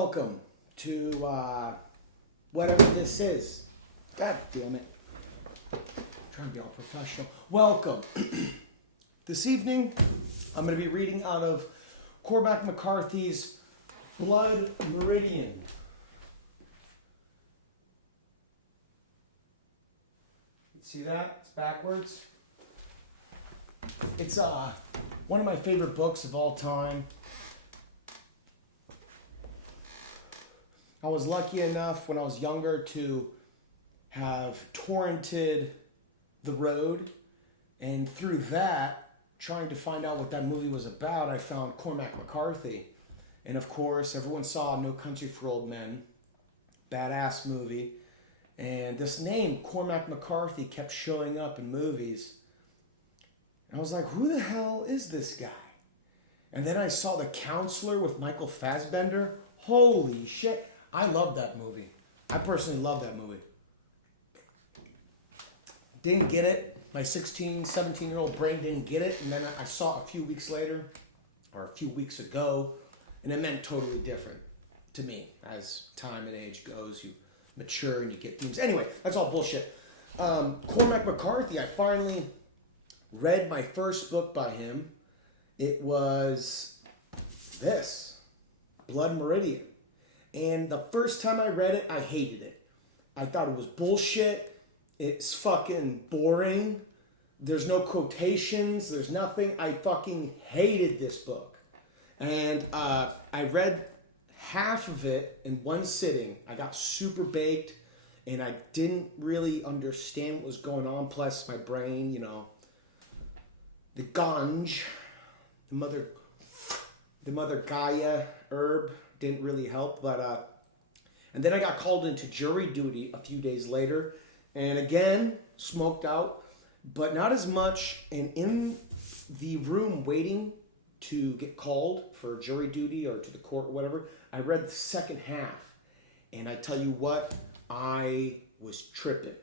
welcome to whatever this is. God damn it. I'm trying to be all professional. Welcome. This evening, I'm going to be reading out of Cormac McCarthy's Blood Meridian. See that? It's backwards. It's one of my favorite books of all time. I was lucky enough when I was younger to have torrented The Road, and through that, trying to find out what that movie was about, I found Cormac McCarthy. And of course, everyone saw No Country for Old Men, badass movie. And this name, Cormac McCarthy, kept showing up in movies. And I was like, who the hell is this guy? And then I saw The Counselor with Michael Fassbender. Holy shit. I love that movie. I personally love that movie. Didn't get it. My 16, 17-year-old brain didn't get it. And then I saw it a few weeks later, or a few weeks ago, and it meant totally different to me. As time and age goes, you mature and you get themes. Anyway, that's all bullshit. Cormac McCarthy, I finally read my first book by him. It was this, Blood Meridian. And the first time I read it, I hated it. I thought it was bullshit. It's fucking boring. There's no quotations. There's nothing. I fucking hated this book. And I read half of it in one sitting. I got super baked, and I didn't really understand what was going on. Plus, my brain, the ganj, the mother Gaia herb didn't really help. But and then I got called into jury duty a few days later, and again smoked out, but not as much. And in the room waiting to get called for jury duty or to the court or whatever, I read the second half, and I tell you what, I was tripping.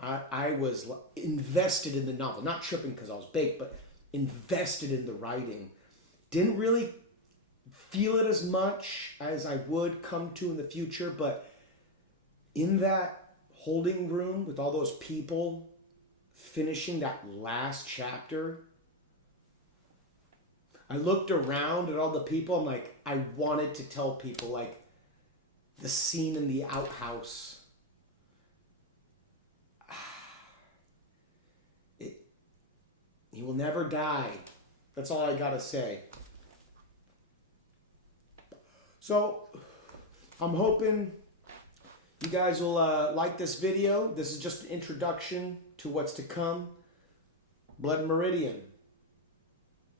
I was invested in the novel. Not tripping because I was baked, but invested in the writing. Didn't really feel it as much as I would come to in the future, but in that holding room with all those people finishing that last chapter, I looked around at all the people. I'm like, I wanted to tell people, like, the scene in the outhouse. He will never die. That's all I gotta say. So, I'm hoping you guys will like this video. This is just an introduction to what's to come. Blood Meridian.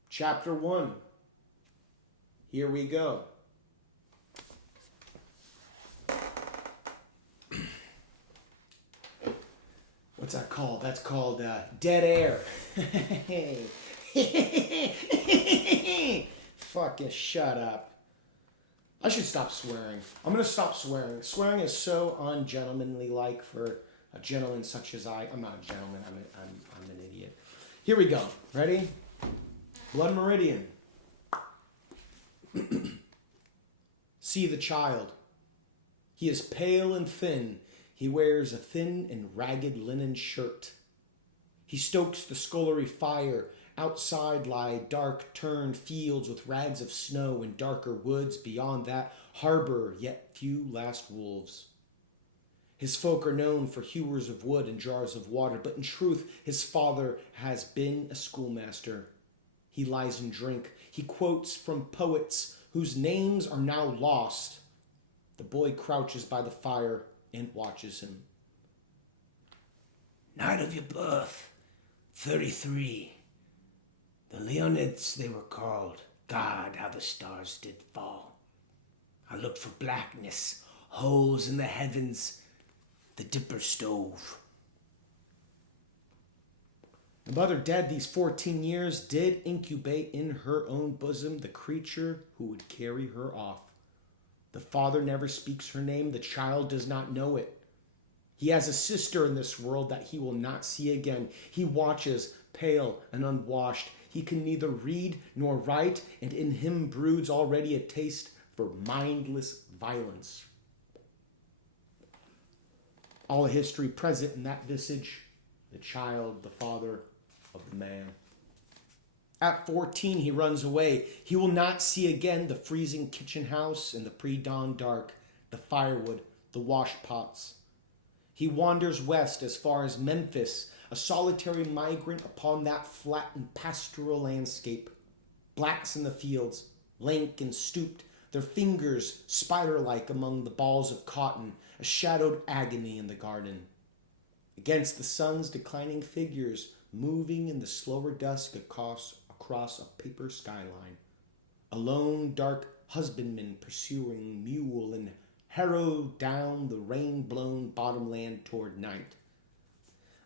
Chapter 1. Here we go. What's that called? That's called dead air. Fucking shut up. I should stop swearing. I'm going to stop swearing. Swearing is so ungentlemanly-like for a gentleman such as I. I'm not a gentleman. I'm an idiot. Here we go. Ready? Blood Meridian. See the child. He is pale and thin. He wears a thin and ragged linen shirt. He stokes the scullery fire. Outside lie dark turned fields with rags of snow and darker woods. Beyond that, harbor yet few last wolves. His folk are known for hewers of wood and jars of water, but in truth his father has been a schoolmaster. He lies in drink. He quotes from poets whose names are now lost. The boy crouches by the fire and watches him. Night of your birth, 33. The Leonids they were called. God, how the stars did fall. I looked for blackness, holes in the heavens, the dipper stove. The mother dead these 14 years did incubate in her own bosom the creature who would carry her off. The father never speaks her name. The child does not know it. He has a sister in this world that he will not see again. He watches, pale and unwashed. He can neither read nor write, and in him broods already a taste for mindless violence. All history present in that visage, the child, the father of the man. At 14, he runs away. He will not see again the freezing kitchen house in the pre-dawn dark, the firewood, the washpots. He wanders west as far as Memphis, a solitary migrant upon that flattened pastoral landscape. Blacks in the fields, lank and stooped, their fingers spider-like among the balls of cotton, a shadowed agony in the garden. Against the sun's declining figures, moving in the slower dusk across a paper skyline. A lone, dark husbandman pursuing mule and harrow down the rain-blown bottomland toward night.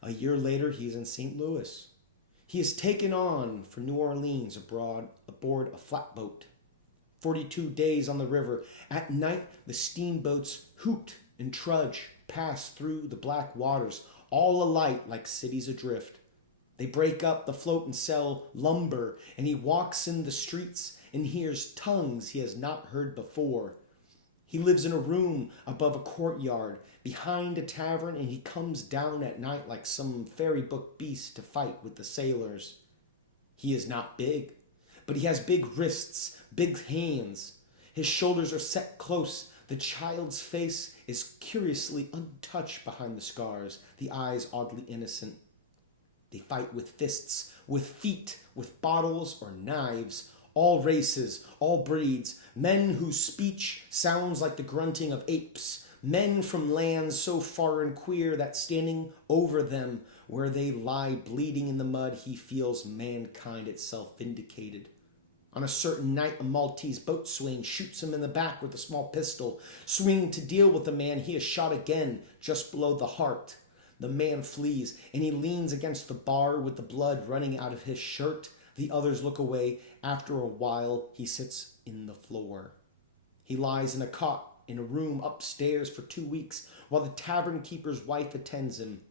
A year later, he is in St. Louis. He is taken on for New Orleans aboard a flatboat. 42 days on the river. At night, the steamboats hoot and trudge past through the black waters, all alight like cities adrift. They break up the float and sell lumber, and he walks in the streets and hears tongues he has not heard before. He lives in a room above a courtyard, behind a tavern, and he comes down at night like some fairy book beast to fight with the sailors. He is not big, but he has big wrists, big hands. His shoulders are set close. The child's face is curiously untouched behind the scars, the eyes oddly innocent. They fight with fists, with feet, with bottles or knives, all races, all breeds, men whose speech sounds like the grunting of apes, men from lands so far and queer that standing over them, where they lie bleeding in the mud, he feels mankind itself vindicated. On a certain night, a Maltese boatswain shoots him in the back with a small pistol. Swinging to deal with the man, he is shot again, just below the heart. The man flees, and he leans against the bar with the blood running out of his shirt. The others look away. After a while, he sits in the floor. He lies in a cot in a room upstairs for 2 weeks, while the tavern keeper's wife attends him.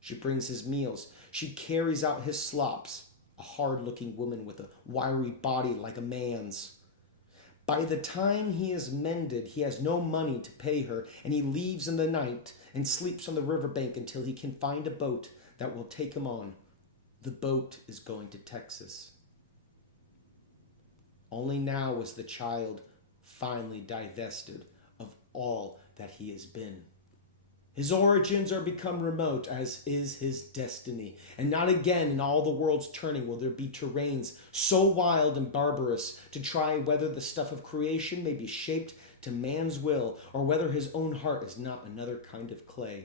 She brings his meals. She carries out his slops, a hard-looking woman with a wiry body like a man's. By the time he is mended, he has no money to pay her, and he leaves in the night and sleeps on the riverbank until he can find a boat that will take him on. The boat is going to Texas. Only now is the child finally divested of all that he has been. His origins are become remote, as is his destiny, and not again in all the world's turning will there be terrains so wild and barbarous to try whether the stuff of creation may be shaped to man's will, or whether his own heart is not another kind of clay.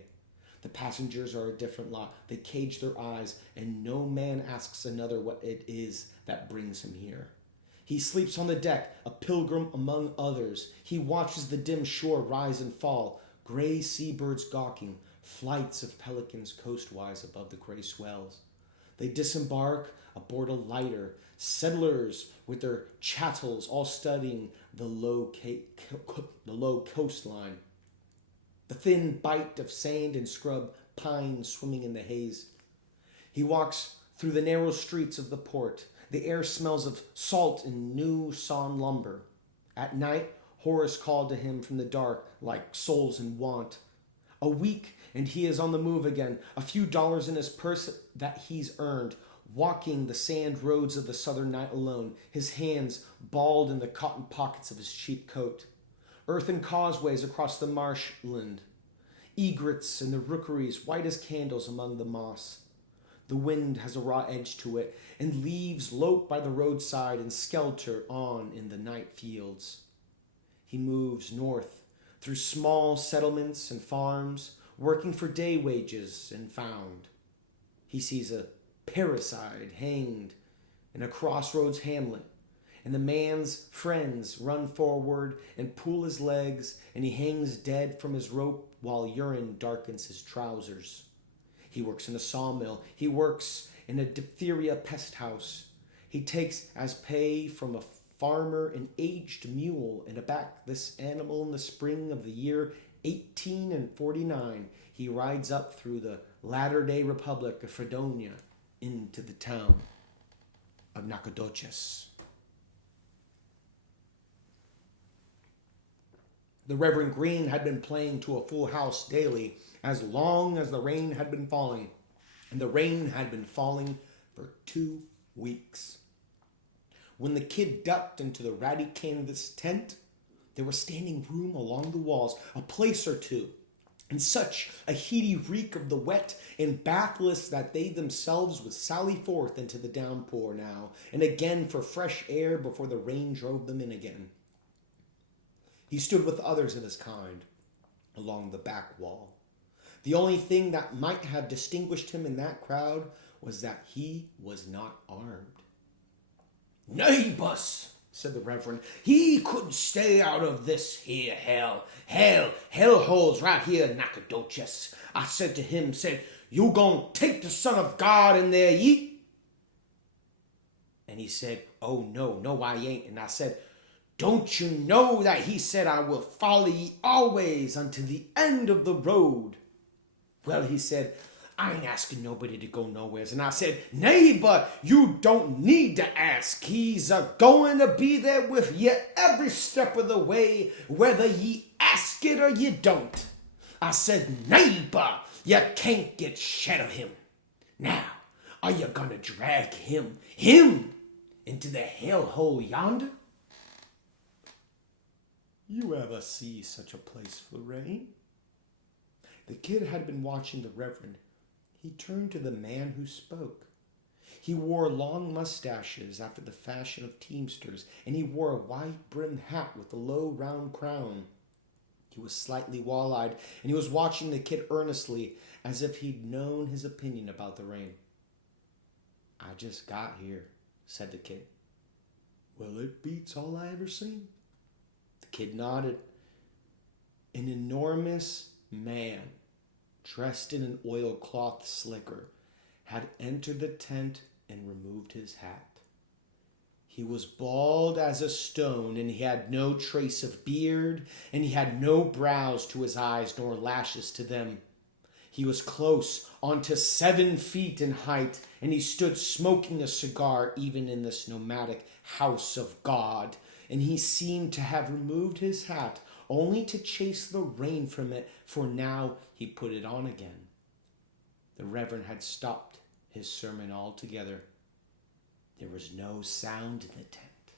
The passengers are a different lot. They cage their eyes, and no man asks another what it is that brings him here. He sleeps on the deck, a pilgrim among others. He watches the dim shore rise and fall, gray seabirds gawking, flights of pelicans coastwise above the gray swells. They disembark aboard a lighter, settlers with their chattels all studying the low coastline. The thin bite of sand and scrub pines swimming in the haze. He walks through the narrow streets of the port. The air smells of salt and new sawn lumber. At night, Horace called to him from the dark like souls in want. A week and he is on the move again, a few dollars in his purse that he's earned, walking the sand roads of the southern night alone, his hands balled in the cotton pockets of his cheap coat. Earthen causeways across the marshland, egrets and the rookeries white as candles among the moss. The wind has a raw edge to it, and leaves lope by the roadside and skelter on in the night fields. He moves north through small settlements and farms, working for day wages and found. He sees a parricide hanged in a crossroads hamlet, and the man's friends run forward and pull his legs, and he hangs dead from his rope while urine darkens his trousers. He works in a sawmill. He works in a diphtheria pest house. He takes as pay from a farmer an aged mule and back this animal in the spring of the year 1849. He rides up through the latter-day republic of Fredonia into the town of Nacogdoches. The Reverend Green had been playing to a full house daily as long as the rain had been falling. And the rain had been falling for 2 weeks. When the kid ducked into the ratty canvas tent, there was standing room along the walls, a place or two, and such a heady reek of the wet and bathless that they themselves would sally forth into the downpour now and again for fresh air before the rain drove them in again. He stood with others of his kind along the back wall. The only thing that might have distinguished him in that crowd was that he was not armed. "Nay, bus," said the Reverend, "he couldn't stay out of this here hell. Hell holes right here in Nacogdoches. I said to him, you gonna take the Son of God in there, ye?" And he said, "Oh, no, I ain't." And I said, "Don't you know that he said, I will follow ye always unto the end of the road?" Well, he said, "I ain't asking nobody to go nowheres." And I said, "Nay, but you don't need to ask. He's a-going to be there with ye every step of the way, whether ye ask it or ye don't." I said, "Nay, but you can't get shed of him. Now, are you going to drag him, into the hellhole yonder?" You ever see such a place for rain? The kid had been watching the Reverend. He turned to the man who spoke. He wore long mustaches after the fashion of teamsters, and he wore a wide-brimmed hat with a low, round crown. He was slightly wall-eyed, and he was watching the kid earnestly, as if he'd known his opinion about the rain. "I just got here," said the kid. "Well, it beats all I ever seen." The kid nodded. An enormous man, dressed in an oilcloth slicker, had entered the tent and removed his hat. He was bald as a stone, and he had no trace of beard, and he had no brows to his eyes, nor lashes to them. He was close onto 7 feet in height, and he stood smoking a cigar even in this nomadic house of God, and he seemed to have removed his hat only to chase the rain from it, for now he put it on again. The Reverend had stopped his sermon altogether. There was no sound in the tent.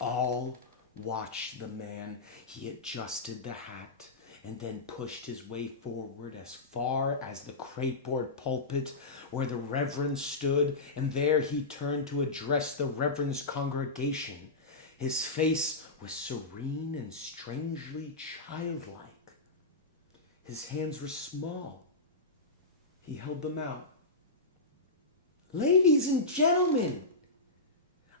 All watched the man. He adjusted the hat and then pushed his way forward as far as the crapeboard pulpit where the Reverend stood, and there he turned to address the Reverend's congregation. His face was serene and strangely childlike. His hands were small. He held them out. "Ladies and gentlemen,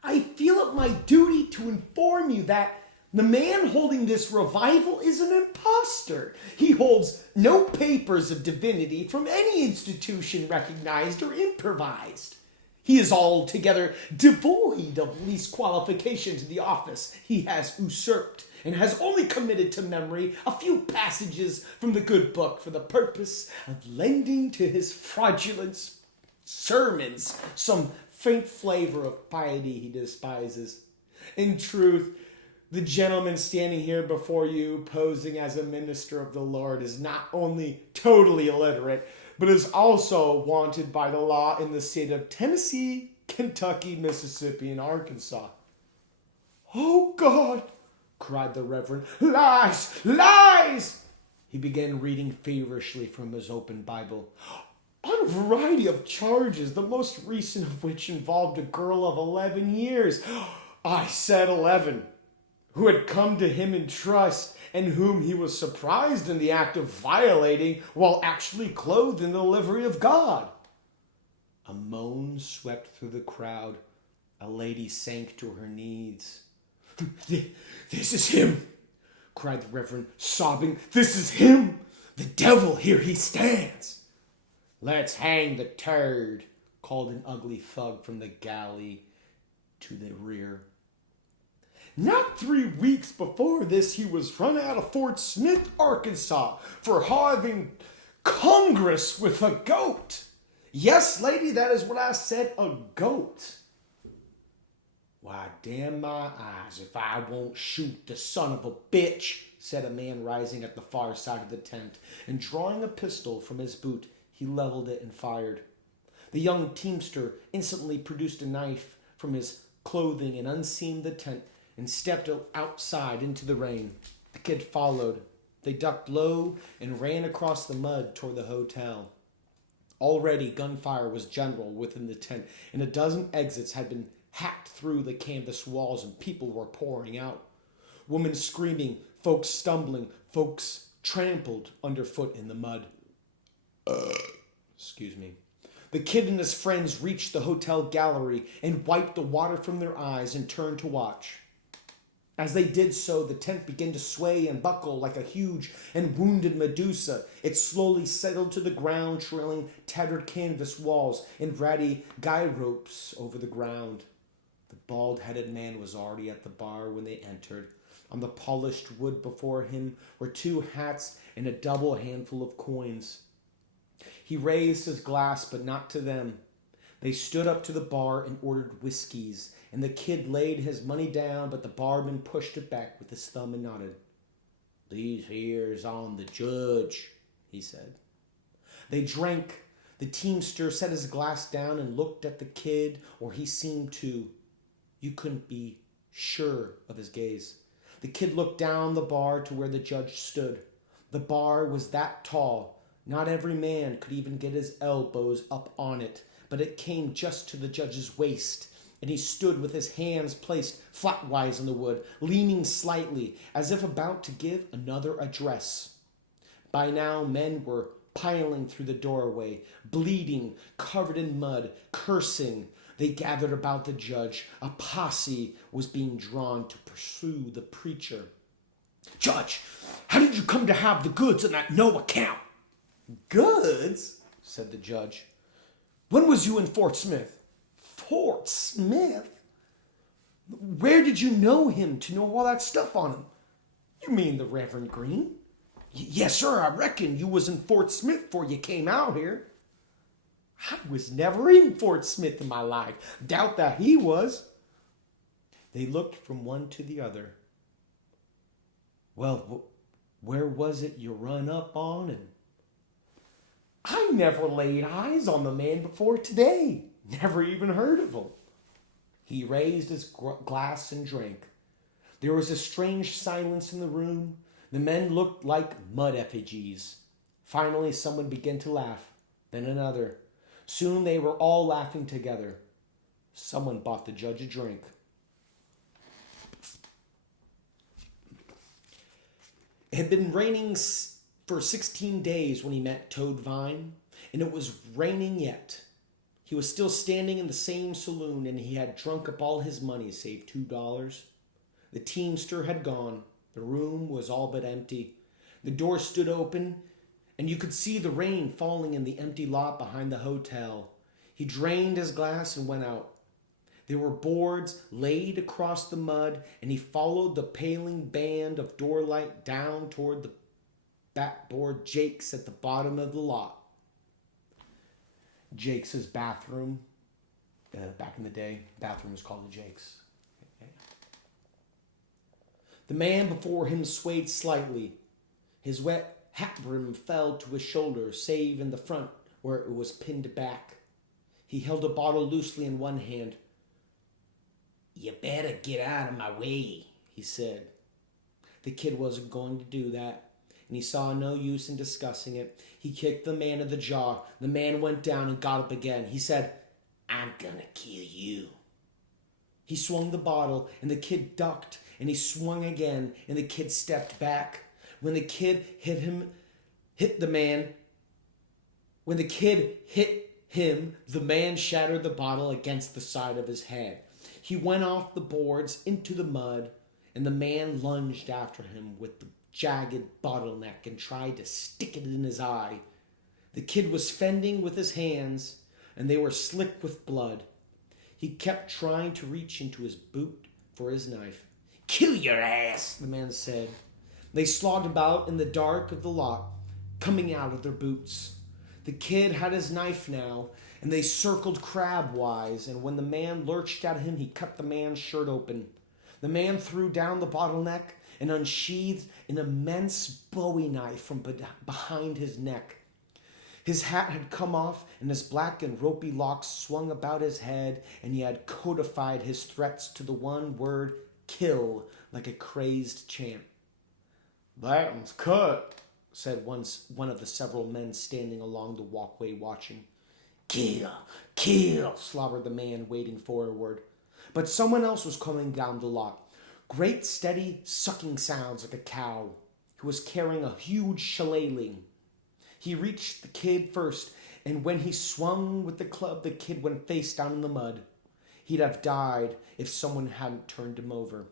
I feel it my duty to inform you that the man holding this revival is an impostor. He holds no papers of divinity from any institution recognized or improvised. He is altogether devoid of least qualification to the office he has usurped, and has only committed to memory a few passages from the good book for the purpose of lending to his fraudulent sermons some faint flavor of piety he despises. In truth, the gentleman standing here before you, posing as a minister of the Lord, is not only totally illiterate, but is also wanted by the law in the state of Tennessee, Kentucky, Mississippi, and Arkansas." "Oh, God!" cried the Reverend. "Lies! Lies!" He began reading feverishly from his open Bible. "On a variety of charges, the most recent of which involved a girl of 11 years. I said 11. Who had come to him in trust, and whom he was surprised in the act of violating while actually clothed in the livery of God." A moan swept through the crowd. A lady sank to her knees. "This is him," cried the Reverend, sobbing. "This is him. The devil, here he stands." "Let's hang the turd," called an ugly thug from the galley to the rear. "Not 3 weeks before this, he was run out of Fort Smith, Arkansas, for having congress with a goat." "Yes, lady, that is what I said, a goat." "Why, damn my eyes if I won't shoot the son of a bitch," said a man rising at the far side of the tent, and drawing a pistol from his boot, he leveled it and fired. The young teamster instantly produced a knife from his clothing and unseamed the tent and stepped outside into the rain. The kid followed. They ducked low and ran across the mud toward the hotel. Already gunfire was general within the tent, and a dozen exits had been hacked through the canvas walls, and people were pouring out. Women screaming, folks stumbling, folks trampled underfoot in the mud. Excuse me. The kid and his friends reached the hotel gallery and wiped the water from their eyes and turned to watch. As they did so, the tent began to sway and buckle like a huge and wounded Medusa. It slowly settled to the ground, trailing tattered canvas walls and ratty guy ropes over the ground. The bald-headed man was already at the bar when they entered. On the polished wood before him were 2 hats and a double handful of coins. He raised his glass, but not to them. They stood up to the bar and ordered whiskeys, and the kid laid his money down, but the barman pushed it back with his thumb and nodded. "These here's on the judge," he said. They drank. The teamster set his glass down and looked at the kid, or he seemed to. You couldn't be sure of his gaze. The kid looked down the bar to where the judge stood. The bar was that tall. Not every man could even get his elbows up on it, but it came just to the judge's waist, and he stood with his hands placed flatwise on the wood, leaning slightly, as if about to give another address. By now, men were piling through the doorway, bleeding, covered in mud, cursing. They gathered about the judge. A posse was being drawn to pursue the preacher. "Judge, how did you come to have the goods on that no account?" "Goods?" said the judge. "When was you in Fort Smith?" "Fort Smith? Where did you know him to know all that stuff on him?" "You mean the Reverend Green?" "Yes, sir, I reckon you was in Fort Smith before you came out here." "I was never in Fort Smith in my life. Doubt that he was." They looked from one to the other. "Well, where was it you run up on him?" "I never laid eyes on the man before today. Never even heard of him." He raised his glass and drank. There was a strange silence in the room. The men looked like mud effigies. Finally, someone began to laugh, then another. Soon they were all laughing together. Someone bought the judge a drink. It had been raining for 16 days when he met Toad Vine, and it was raining yet. He was still standing in the same saloon, and he had drunk up all his money save $2. The teamster had gone. The room was all but empty. The door stood open, and you could see the rain falling in the empty lot behind the hotel. He drained his glass and went out. There were boards laid across the mud, and he followed the paling band of doorlight down toward the backboard Jake's at the bottom of the lot. Jake's bathroom. Back in the day, bathroom was called the Jake's. Okay. The man before him swayed slightly. His wet hat brim fell to his shoulder, save in the front where it was pinned back. He held a bottle loosely in one hand. "You better get out of my way," he said. The kid wasn't going to do that, and he saw no use in discussing it. He kicked the man in the jaw. The man went down and got up again. He said, "I'm gonna kill you." He swung the bottle, and the kid ducked, and he swung again, and the kid stepped back. When the kid hit him, the man shattered the bottle against the side of his head. He went off the boards into the mud, and the man lunged after him with the jagged bottleneck and tried to stick it in his eye. The kid was fending with his hands, and they were slick with blood. He kept trying to reach into his boot for his knife. "Kill your ass," the man said. They slogged about in the dark of the lot, coming out of their boots. The kid had his knife now, and they circled crabwise, and when the man lurched at him, he cut the man's shirt open. The man threw down the bottleneck, and unsheathed an immense bowie knife from behind his neck. His hat had come off, and his black and ropey locks swung about his head, and he had codified his threats to the one word, kill, like a crazed chant. "That one's cut," said one of the several men standing along the walkway watching. "Kill, kill," slobbered the man wading forward. But someone else was coming down the lot. Great steady sucking sounds like a cow who was carrying a huge shillelagh. He reached the kid first, and when he swung with the club, the kid went face down in the mud. He'd have died if someone hadn't turned him over.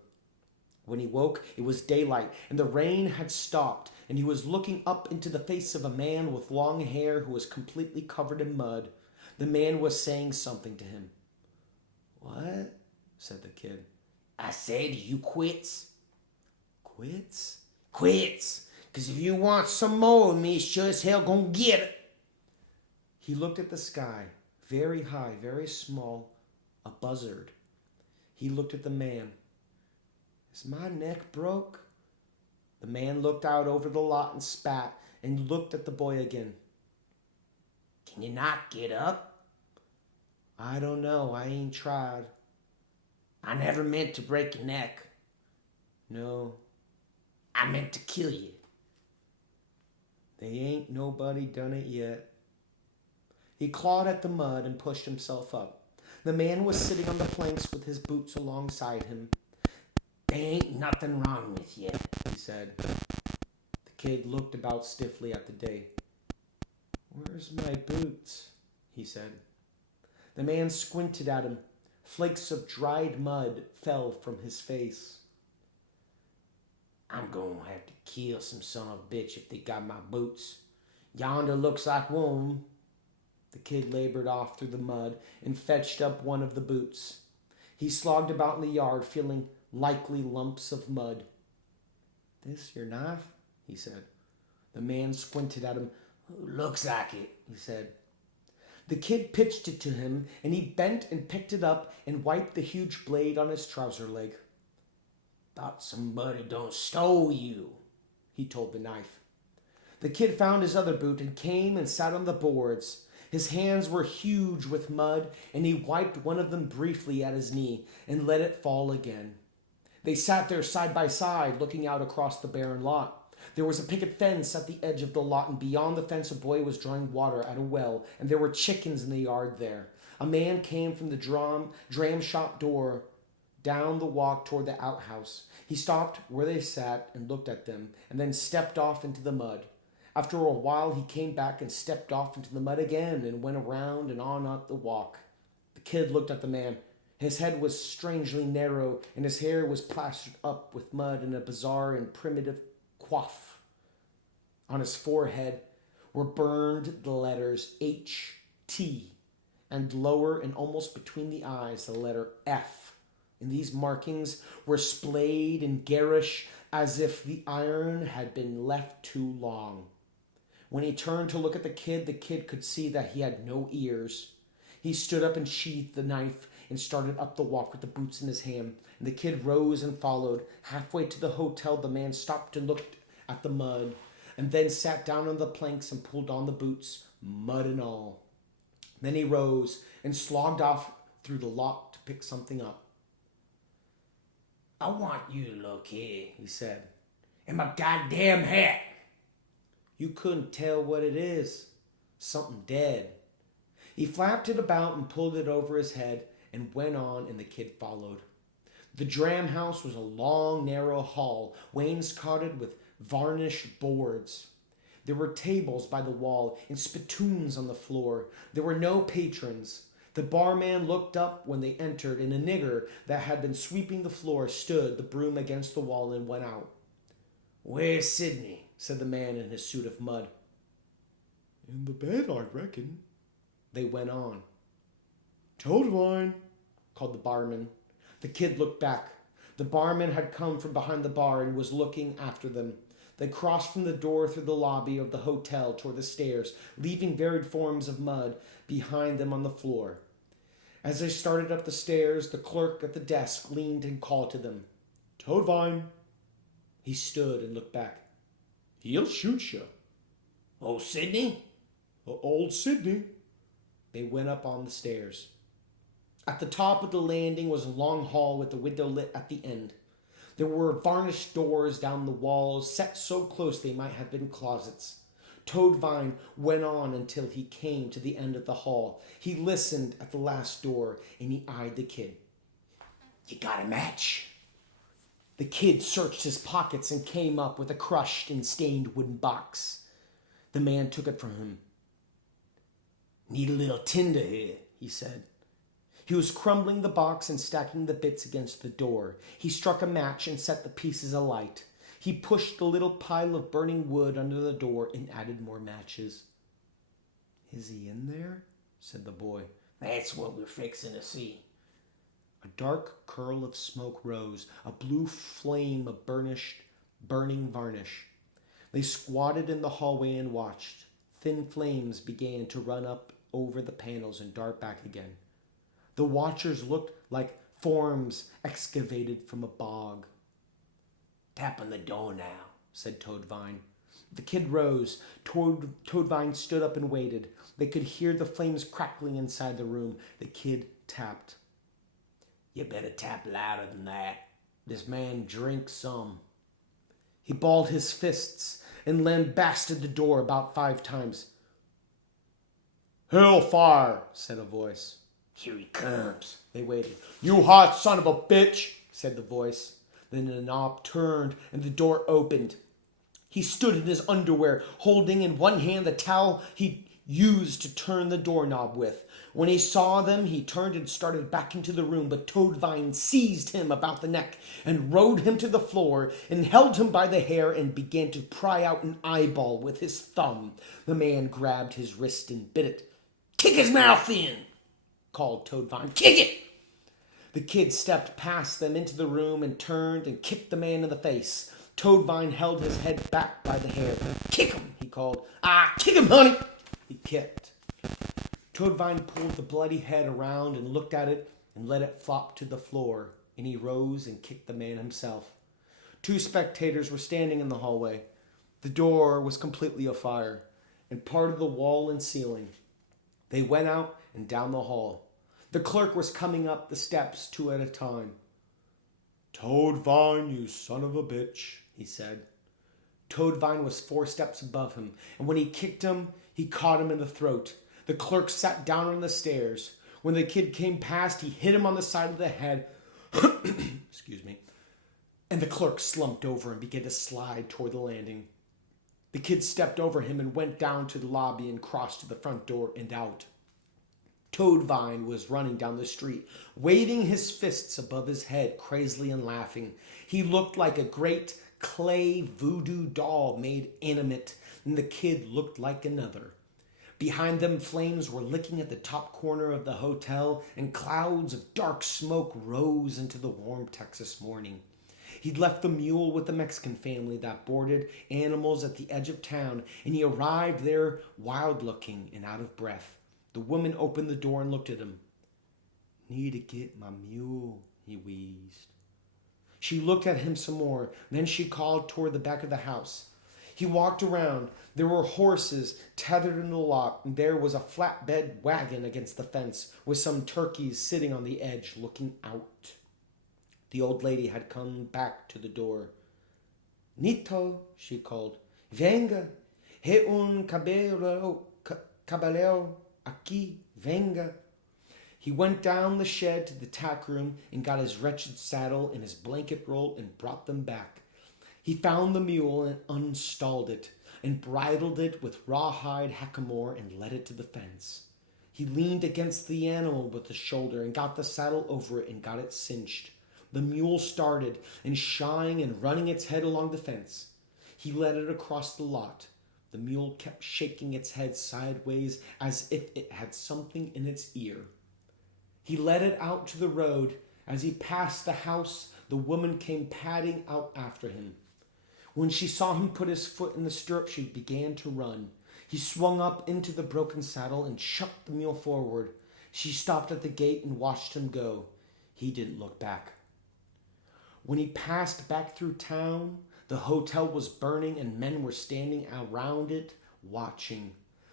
When he woke, it was daylight, and the rain had stopped, and he was looking up into the face of a man with long hair who was completely covered in mud. The man was saying something to him. "What?" said the kid. "I said you quits." "Quits?" "Quits. 'Cause if you want some more of me, sure as hell gonna get it." He looked at the sky, very high, very small, a buzzard. He looked at the man. "Is my neck broke?" The man looked out over the lot and spat, and looked at the boy again. "Can you not get up?" "I don't know. I ain't tried." "I never meant to break your neck." "No." "I meant to kill you." "They ain't nobody done it yet." He clawed at the mud and pushed himself up. The man was sitting on the planks with his boots alongside him. "There ain't nothing wrong with you," he said. The kid looked about stiffly at the day. "Where's my boots?" he said. The man squinted at him. Flakes of dried mud fell from his face. "I'm gonna have to kill some son of a bitch if they got my boots. Yonder looks like one." The kid labored off through the mud and fetched up one of the boots. He slogged about in the yard, feeling likely lumps of mud. "This your knife?" he said. The man squinted at him. "Looks like it," he said. The kid pitched it to him, and he bent and picked it up and wiped the huge blade on his trouser leg. "Thought somebody done stole you," he told the knife. The kid found his other boot and came and sat on the boards. His hands were huge with mud, and he wiped one of them briefly at his knee and let it fall again. They sat there side by side, looking out across the barren lot. There was a picket fence at the edge of the lot, and beyond the fence a boy was drawing water at a well, and there were chickens in the yard there. A man came from the dram shop door down the walk toward the outhouse. He stopped where they sat and looked at them, and then stepped off into the mud. After a while he came back and stepped off into the mud again and went around and on up the walk. The kid looked at the man. His head was strangely narrow, and his hair was plastered up with mud in a bizarre and primitive coif. On his forehead were burned the letters H.T. and lower and almost between the eyes the letter F. And these markings were splayed and garish as if the iron had been left too long. When he turned to look at the kid could see that he had no ears. He stood up and sheathed the knife and started up the walk with the boots in his hand. And the kid rose and followed. Halfway to the hotel, the man stopped and looked at the mud, and then sat down on the planks and pulled on the boots, mud and all. Then he rose and slogged off through the lot to pick something up. "I want you to look here," he said. "And my goddamn hat." "You couldn't tell what it is. Something dead." He flapped it about and pulled it over his head and went on, and the kid followed. The dram house was a long, narrow hall, wainscoted with varnished boards. There were tables by the wall and spittoons on the floor. There were no patrons. The barman looked up when they entered, and a nigger that had been sweeping the floor stood the broom against the wall and went out. "Where's Sidney?" said the man in his suit of mud. "In the bed, I reckon." They went on. "Toad wine," called the barman. The kid looked back. The barman had come from behind the bar and was looking after them. They crossed from the door through the lobby of the hotel toward the stairs, leaving varied forms of mud behind them on the floor. As they started up the stairs, the clerk at the desk leaned and called to them. "Toad wine." He stood and looked back. "He'll shoot you." "Oh, Sidney?" "Old Sidney." They went up on the stairs. At the top of the landing was a long hall with a window lit at the end. There were varnished doors down the walls, set so close they might have been closets. Toadvine went on until he came to the end of the hall. He listened at the last door, and he eyed the kid. "You got a match?" The kid searched his pockets and came up with a crushed and stained wooden box. The man took it from him. "Need a little tinder here," he said. He was crumbling the box and stacking the bits against the door. He struck a match and set the pieces alight. He pushed the little pile of burning wood under the door and added more matches. "Is he in there?" said the boy. "That's what we're fixing to see." A dark curl of smoke rose, a blue flame of burning varnish. They squatted in the hallway and watched. Thin flames began to run up over the panels and dart back again. The watchers looked like forms excavated from a bog. "Tap on the door now," said Toadvine. The kid rose. Toadvine stood up and waited. They could hear the flames crackling inside the room. The kid tapped. "You better tap louder than that. This man drinks some." He balled his fists and lambasted the door about 5 times. "Hellfire," said a voice. "Here he comes." They waited. "You hot son of a bitch," said the voice. Then the knob turned and the door opened. He stood in his underwear, holding in one hand the towel he used to turn the doorknob with. When he saw them, he turned and started back into the room, but Toadvine seized him about the neck and rode him to the floor and held him by the hair and began to pry out an eyeball with his thumb. The man grabbed his wrist and bit it. "Kick his mouth in," called Toadvine. "Kick it!" The kid stepped past them into the room and turned and kicked the man in the face. Toadvine held his head back by the hair. "Kick him," he called. "Ah, kick him, honey!" He kicked. Toadvine pulled the bloody head around and looked at it and let it flop to the floor, and he rose and kicked the man himself. 2 spectators were standing in the hallway. The door was completely afire, and part of the wall and ceiling. They went out and down the hall. The clerk was coming up the steps 2 at a time. "Toadvine, you son of a bitch," he said. Toadvine was 4 steps above him, and when he kicked him, he caught him in the throat. The clerk sat down on the stairs. When the kid came past, he hit him on the side of the head. Excuse me. And the clerk slumped over and began to slide toward the landing. The kid stepped over him and went down to the lobby and crossed to the front door and out. Toadvine was running down the street, waving his fists above his head, crazily and laughing. He looked like a great clay voodoo doll made animate, and the kid looked like another. Behind them, flames were licking at the top corner of the hotel, and clouds of dark smoke rose into the warm Texas morning. He'd left the mule with the Mexican family that boarded animals at the edge of town, and he arrived there wild-looking and out of breath. The woman opened the door and looked at him. "Need to get my mule," he wheezed. She looked at him some more. Then she called toward the back of the house. He walked around. There were horses tethered in the lot, and there was a flatbed wagon against the fence with some turkeys sitting on the edge looking out. The old lady had come back to the door. "Nito," she called. "Venga. He un caballero aquí. Venga." He went down the shed to the tack room and got his wretched saddle and his blanket roll and brought them back. He found the mule and unstalled it and bridled it with rawhide hackamore and led it to the fence. He leaned against the animal with the shoulder and got the saddle over it and got it cinched. The mule started and shying and running its head along the fence. He led it across the lot. The mule kept shaking its head sideways as if it had something in its ear. He led it out to the road. As he passed the house, the woman came padding out after him. When she saw him put his foot in the stirrup, she began to run. He swung up into the broken saddle and shucked the mule forward. She stopped at the gate and watched him go. He didn't look back. When he passed back through town, The hotel was burning and men were standing around it watching,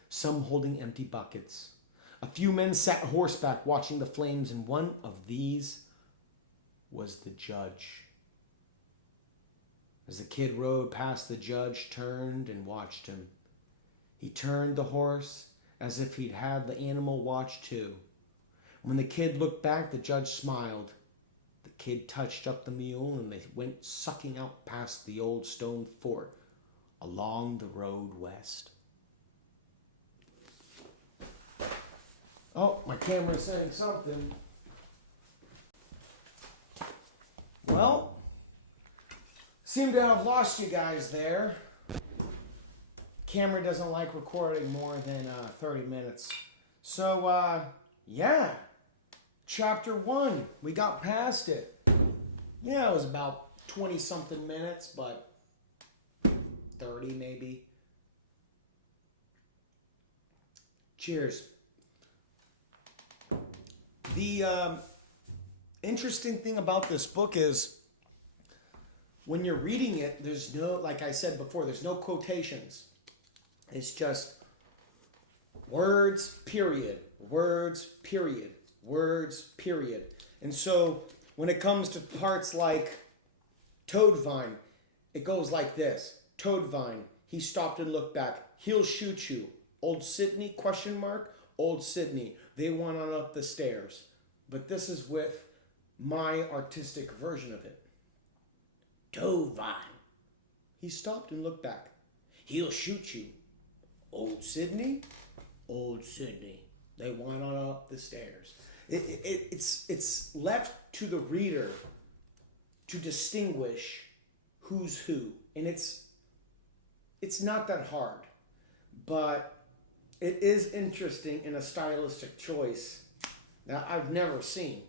some holding empty buckets. A few men sat horseback watching the flames, and one of these was the judge. As the kid rode past, the judge turned and watched him. He turned the horse as if he'd had the animal watched too. When the kid looked back, the judge smiled. The kid touched up the mule and they went sucking out past the old stone fort along the road west. Oh, my camera's saying something. Well, seem to have lost you guys there. Camera doesn't like recording more than 30 minutes. So, yeah. Chapter 1. We got past it. Yeah, it was about 20-something minutes, but 30 maybe. Cheers. The interesting thing about this book is when you're reading it, there's no, like I said before, there's no quotations. It's just words, period, words, period, words, period. And so when it comes to parts like Toadvine, it goes like this. Toadvine, he stopped and looked back. He'll shoot you. Old Sydney, question mark. Old Sydney. They went on up the stairs. But this is with my artistic version of it. Toadvine. He stopped and looked back. He'll shoot you. Old Sydney? Old Sydney. They went on up the stairs. It's left to the reader to distinguish who's who. And it's not that hard. But it is interesting in a stylistic choice that I've never seen.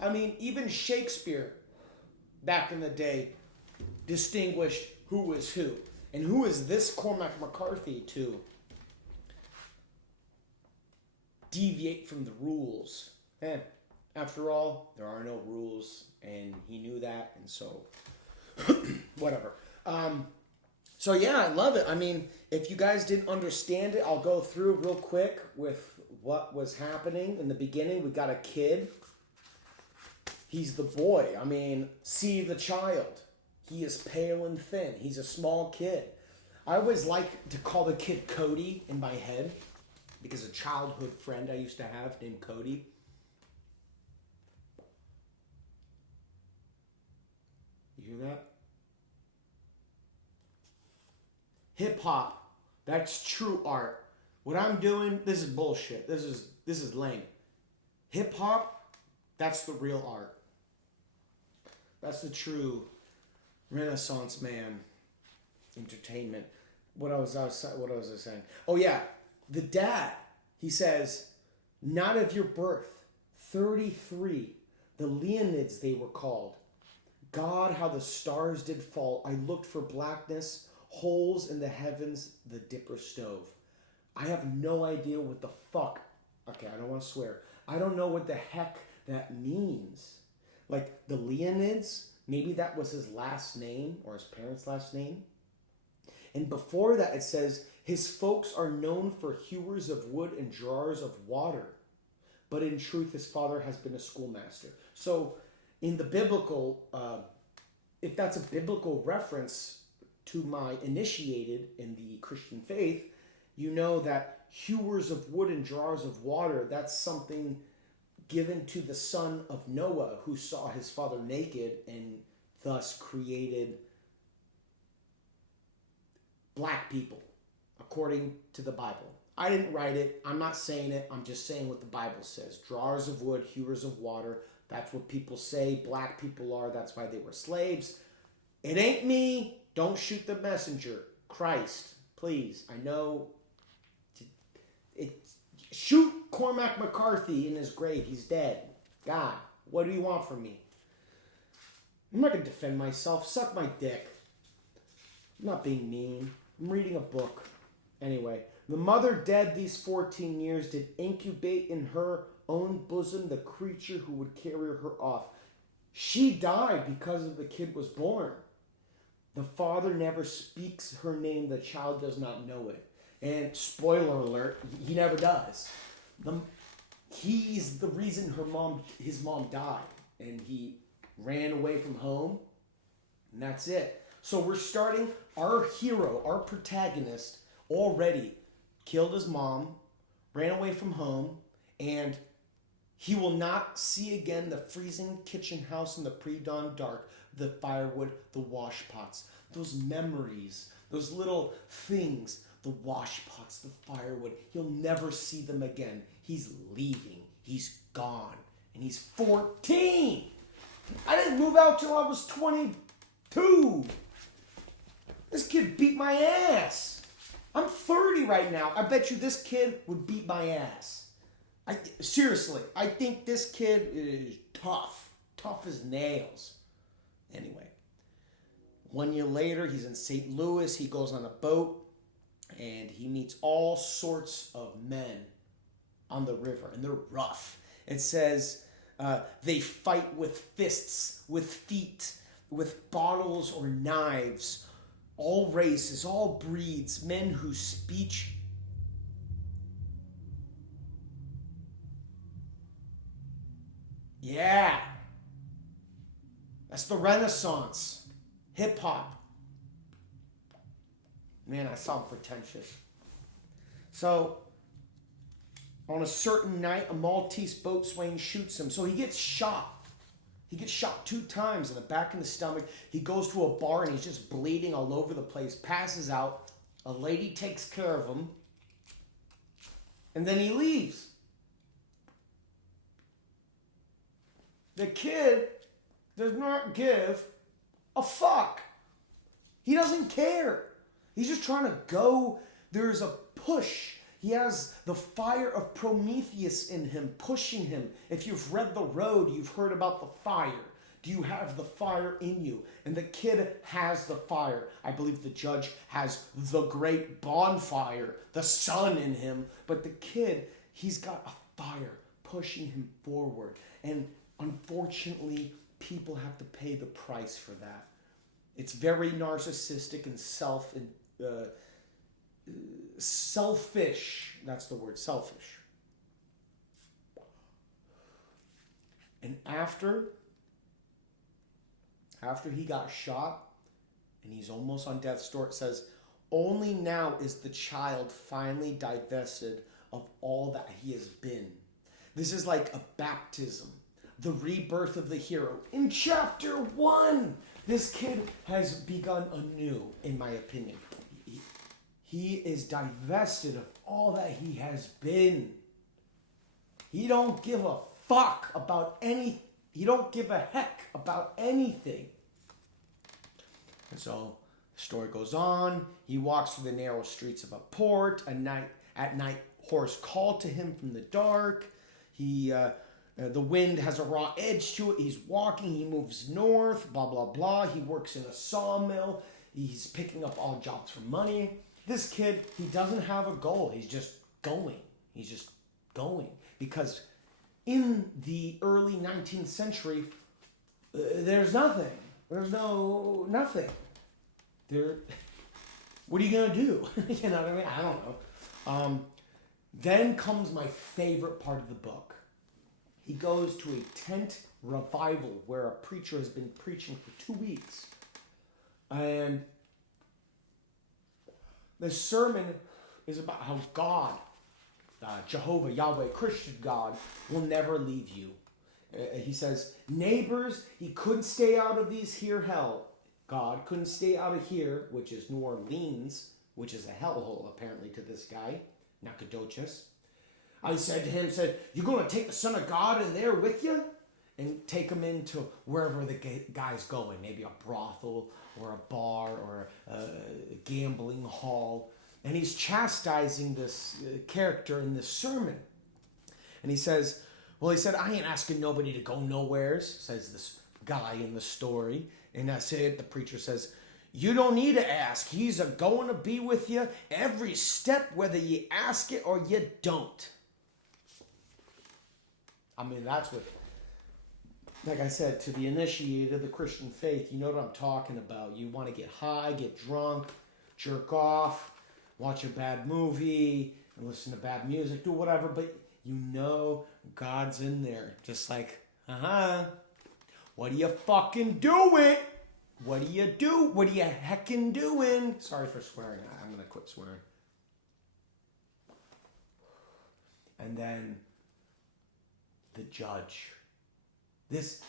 I mean, even Shakespeare back in the day distinguished who was who. And who is this Cormac McCarthy to deviate from the rules? After all, there are no rules, and he knew that, and so whatever. So yeah, I love it. I mean, if you guys didn't understand it, I'll go through real quick with what was happening in the beginning. We got a kid. He's the boy. I mean, see the child. He is pale and thin. He's a small kid. I always like to call the kid Cody in my head because a childhood friend I used to have named Cody. You hear that? Hip hop, that's true art. What I'm doing, this is bullshit. This is lame. Hip hop, that's the real art. That's the true Renaissance man entertainment. What was I saying? Oh yeah, the dad. He says, "Not of your birth, 33, the Leonids they were called. God, how the stars did fall. I looked for blackness, holes in the heavens, the dipper stove." I have no idea what the fuck. Okay, I don't want to swear. I don't know what the heck that means. Like the Leonids, maybe that was his last name or his parents' last name. And before that it says, his folks are known for hewers of wood and drawers of water. But in truth, his father has been a schoolmaster. So in the biblical, if that's a biblical reference to my initiated in the Christian faith, you know that hewers of wood and drawers of water, that's something given to the son of Noah who saw his father naked and thus created black people, according to the Bible. I didn't write it. I'm not saying it. I'm just saying what the Bible says. Drawers of wood, hewers of water. That's what people say black people are. That's why they were slaves. It ain't me. Don't shoot the messenger. Christ, please. I know. Shoot Cormac McCarthy in his grave. He's dead. God, what do you want from me? I'm not going to defend myself. Suck my dick. I'm not being mean. I'm reading a book. Anyway, the mother dead these 14 years did incubate in her own bosom the creature who would carry her off. She died because the kid was born. The father never speaks her name. The child does not know it. And spoiler alert, he never does. He's the reason his mom died. And he ran away from home. And that's it. So we're starting, our hero, our protagonist, already killed his mom, ran away from home, and he will not see again the freezing kitchen house in the pre-dawn dark, the firewood, the wash pots, those memories, those little things, the wash pots, the firewood. He'll never see them again. He's leaving. He's gone. And he's 14. I didn't move out till I was 22. This kid beat my ass. I'm 30 right now. I bet you this kid would beat my ass. Seriously, I think this kid is tough. Tough as nails. Anyway, 1 year later, he's in St. Louis. He goes on a boat, and he meets all sorts of men on the river, and they're rough. It says they fight with fists, with feet, with bottles or knives. All races, all breeds, men whose speech yeah, that's the Renaissance, hip hop. Man, I sound pretentious. So, on a certain night, a Maltese boatswain shoots him. So he gets shot. He gets shot 2 times in the back and the stomach. He goes to a bar and he's just bleeding all over the place, passes out. A lady takes care of him. And then he leaves. The kid does not give a fuck. He doesn't care. He's just trying to go. There's a push. He has the fire of Prometheus in him, pushing him. If you've read The Road, you've heard about the fire. Do you have the fire in you? And the kid has the fire. I believe the judge has the great bonfire, the sun in him. But the kid, he's got a fire pushing him forward. And unfortunately, people have to pay the price for that. It's very narcissistic and selfish. That's the word, selfish. And after he got shot and he's almost on death's door, it says, only now is the child finally divested of all that he has been. This is like a baptism, the rebirth of the hero. In chapter 1, this kid has begun anew, in my opinion. He is divested of all that he has been. He don't give a fuck about any. He don't give a heck about anything. And so the story goes on. He walks through the narrow streets of a port. At night, horse call to him from the dark. The wind has a raw edge to it. He's walking. He moves north. Blah blah blah. He works in a sawmill. He's picking up odd jobs for money. This kid, he doesn't have a goal. He's just going. He's just going. Because in the early 19th century, there's nothing. There's nothing. What are you going to do? You know what I mean? I don't know. Then comes my favorite part of the book. He goes to a tent revival where a preacher has been preaching for 2 weeks. And the sermon is about how God, Jehovah, Yahweh, Christian God, will never leave you. He says, neighbors, he couldn't stay out of these here hell. God couldn't stay out of here, which is New Orleans, which is a hellhole apparently to this guy, Nacogdoches. I said to him, you're going to take the Son of God in there with you? And take him into wherever the guy's going, maybe a brothel or a bar or a gambling hall. And he's chastising this character in this sermon. And he said, I ain't asking nobody to go nowheres, says this guy in the story. And that's it. The preacher says, you don't need to ask. He's going to be with you every step, whether you ask it or you don't. I mean, that's what, like I said, to the initiated of the Christian faith, you know what I'm talking about. You want to get high, get drunk, jerk off, watch a bad movie, and listen to bad music, do whatever, but you know God's in there. Just like, what are you fucking doing? What do you do? What are you heckin' doing? Sorry for swearing. I'm going to quit swearing. And then the judge. This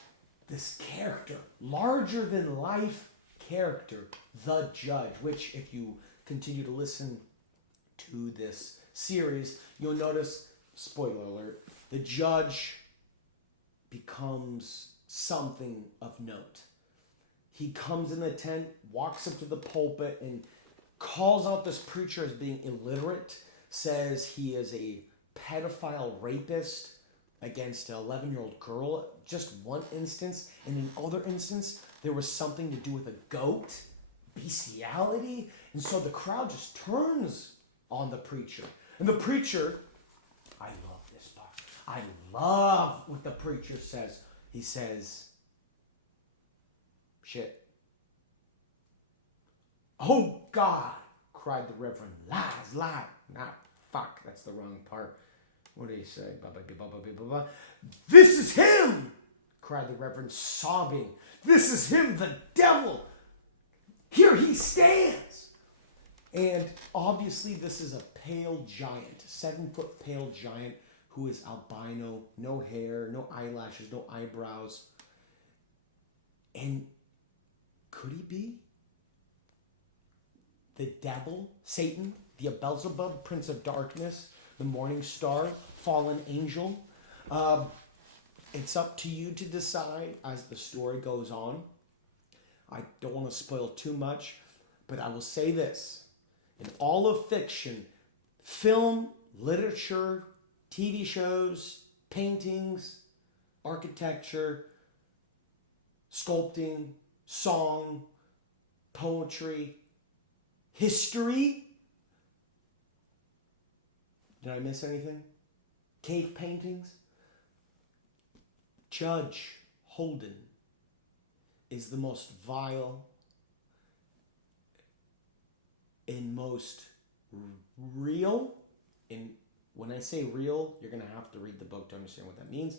character, larger than life character, the judge, which if you continue to listen to this series, you'll notice, spoiler alert, the judge becomes something of note. He comes in the tent, walks up to the pulpit, and calls out this preacher as being illiterate, says he is a pedophile rapist against an 11-year-old girl. Just one instance. And in other instance, there was something to do with a goat, bestiality. And so the crowd just turns on the preacher. And the preacher, I love this part. I love what the preacher says. He says, shit. Oh, God, cried the Reverend. Lies, lie. Not fuck, that's the wrong part. What do you say? Blah, blah, blah, blah, blah, blah. This is him, cried the Reverend, sobbing. This is him, the devil. Here he stands. And obviously this is a pale giant, 7-foot pale giant who is albino, no hair, no eyelashes, no eyebrows. And could he be the devil, Satan, the Beelzebub, Prince of Darkness, the morning star, fallen angel? It's up to you to decide as the story goes on. I don't want to spoil too much, but I will say this. In all of fiction, film, literature, TV shows, paintings, architecture, sculpting, song, poetry, history. Did I miss anything? Cave paintings. Judge Holden is the most vile and most real. And when I say real, you're going to have to read the book to understand what that means.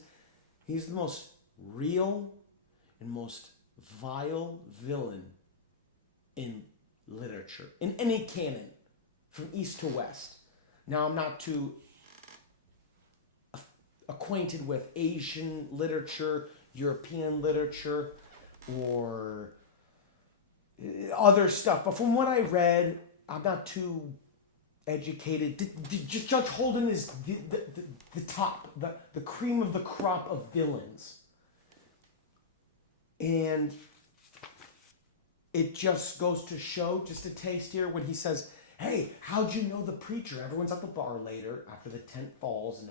He's the most real and most vile villain in literature, in any canon, from east to west. Now, I'm not too acquainted with Asian literature, European literature, or other stuff, but from what I read, I'm not too educated. Judge Holden is the top, the cream of the crop of villains. And it just goes to show, just a taste here, when he says, hey, how'd you know the preacher? Everyone's at the bar later after the tent falls, and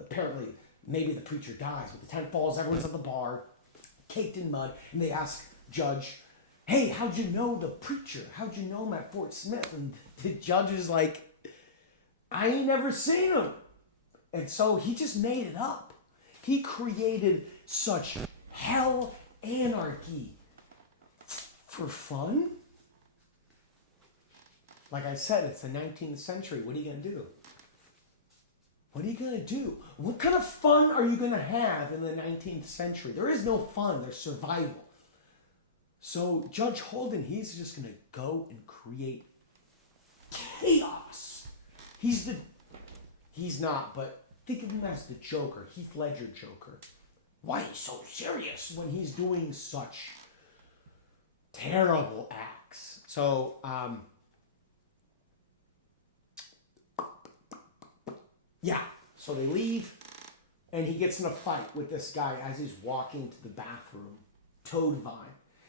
apparently maybe the preacher dies, but the tent falls, everyone's at the bar, caked in mud, and they ask Judge, hey, how'd you know the preacher? How'd you know him at Fort Smith? And the judge is like, I ain't never seen him. And so he just made it up. He created such hell anarchy for fun. Like I said, it's the 19th century. What are you going to do? What are you going to do? What kind of fun are you going to have in the 19th century? There is no fun. There's survival. So Judge Holden, he's just going to go and create chaos. He's not, but think of him as the Joker, Heath Ledger Joker. Why he's so serious when he's doing such terrible acts? So, so they leave, and he gets in a fight with this guy as he's walking to the bathroom, Toadvine,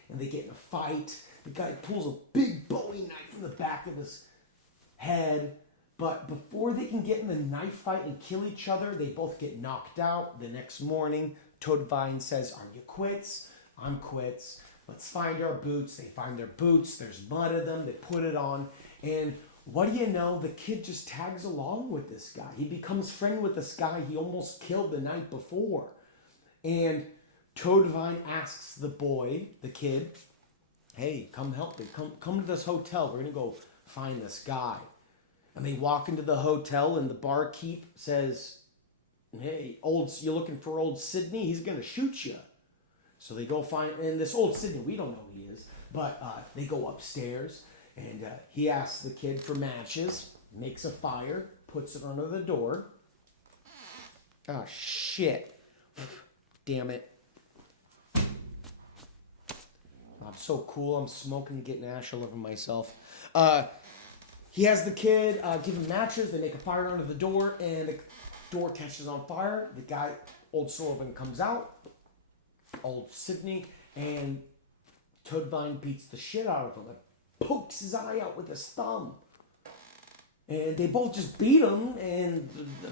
and they get in a fight. The guy pulls a big Bowie knife from the back of his head, but before they can get in the knife fight and kill each other, they both get knocked out. The next morning, Toadvine says, are you quits? I'm quits. Let's find our boots. They find their boots. There's mud in them. They put it on, and What do you know? The kid just tags along with this guy. He becomes friend with this guy he almost killed the night before. And Toadvine asks the boy, the kid, hey, come help me. Come to this hotel. We're going to go find this guy. And they walk into the hotel, and the barkeep says, hey, you looking for old Sidney? He's going to shoot you. So they go find, and this old Sidney, we don't know who he is, but they go upstairs, and he asks the kid for matches, makes a fire, puts it under the door. Oh, shit. Damn it. I'm so cool. I'm smoking and getting ash all over myself. He has the kid give him matches. They make a fire under the door, and the door catches on fire. The guy, old Sullivan, comes out, old Sidney, and Toadvine beats the shit out of him and pokes his eye out with his thumb. And they both just beat him, and the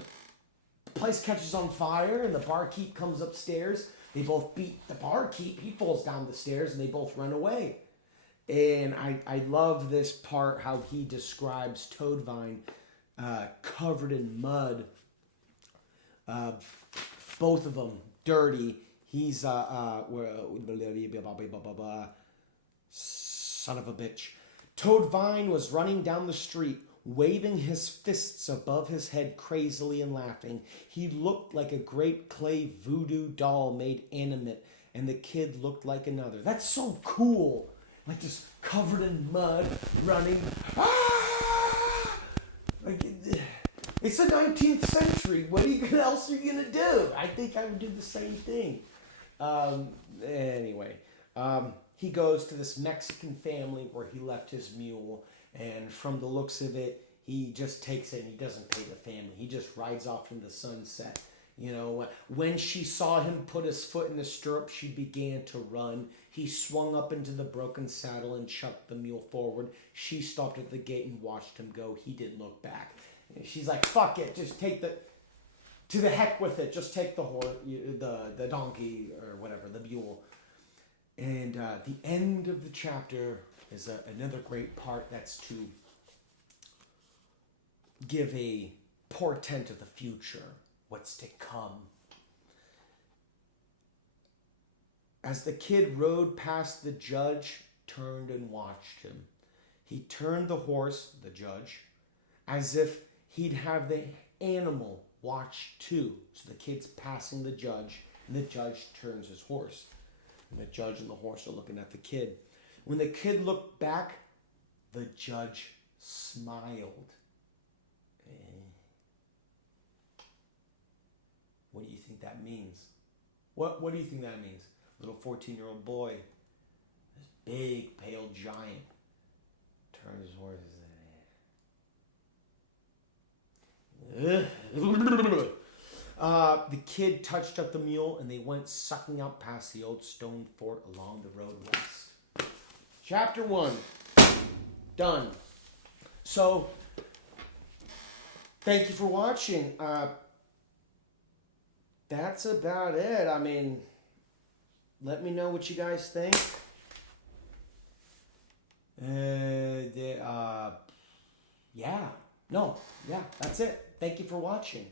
place catches on fire, and the barkeep comes upstairs. They both beat the barkeep. He falls down the stairs, and they both run away. And I love this part, how he describes Toadvine covered in mud. Both of them dirty. He's son of a bitch. Toadvine was running down the street, waving his fists above his head crazily and laughing. He looked like a great clay voodoo doll made animate, and the kid looked like another. That's so cool. Like just covered in mud, running. Ah! Like it's the 19th century. What else are you gonna do? I think I would do the same thing. Anyway, he goes to this Mexican family where he left his mule, and from the looks of it, he just takes it and he doesn't pay the family. He just rides off into the sunset. You know, when she saw him put his foot in the stirrup, she began to run. He swung up into the broken saddle and chucked the mule forward. She stopped at the gate and watched him go. He didn't look back. And she's like, fuck it, just take to the heck with it. Just take the horse, the donkey or whatever, the mule. And the end of the chapter is another great part that's to give a portent of the future. What's to come. As the kid rode past, the judge turned and watched him. He turned the horse, the judge, as if he'd have the animal watch too. So the kid's passing the judge, and the judge turns his horse. And the judge and the horse are looking at the kid. When the kid looked back, the judge smiled. What do you think that means? What do you think that means? Little 14-year-old boy, this big, pale giant, turns his horse. The kid touched up the mule, and they went sucking out past the old stone fort along the road west. Chapter 1. Done. So, thank you for watching. That's about it. I mean, let me know what you guys think. Yeah. That's it. Thank you for watching.